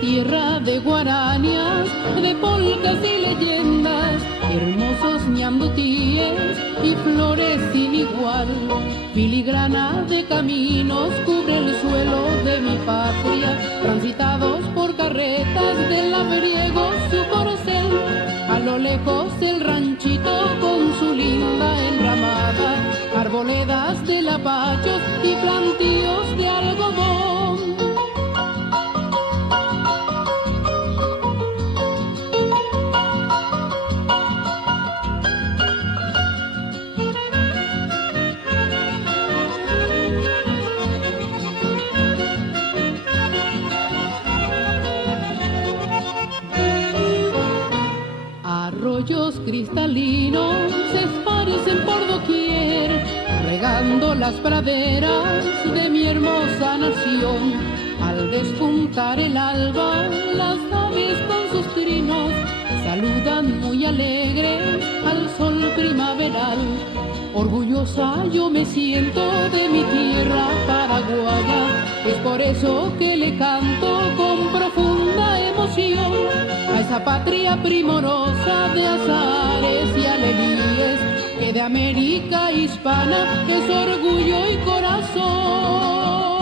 tierra de guarañas, de polcas y leyendas, hermosos ñambutíes y flores sin igual. Filigrana de caminos cubre el suelo de mi patria, transitados por carretas del labriego su corcel. A lo lejos el ranchito con su linda enramada, arboledas de lapachos y plantíos de algodón. Arroyos cristalinos se esparcen por doquier, regando las praderas de mi hermosa nación. Al despuntar el alba, las aves con sus trinos saludan muy alegres al sol primaveral. Orgullosa yo me siento de mi tierra paraguaya, es por eso que le canto con profunda emoción a esa patria primorosa de azares y alegrías, que de América hispana es orgullo y corazón.